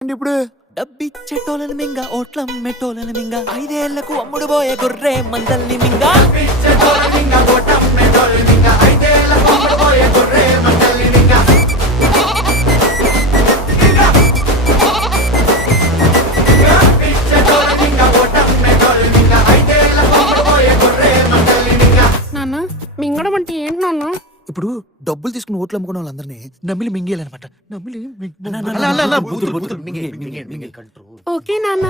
ఇప్పుడు డబ్బిచ్చేటోళ్ళని మింగ ఓట్లం మెట్టోళ్ళని మింగ 5 ఏళ్లకు అమ్ముడు పోయే గొర్రె మందల్ని మింగ నాన్న మింగడం అంటే ఏంటి నాన్న? ఇప్పుడు డబ్బులు తీసుకుని ఓట్లు అమ్ముకున్న వాళ్ళందరినీ నమ్మిలి మింగేయాలన్నమాట. నమ్మిలి ఓకే నాన్న.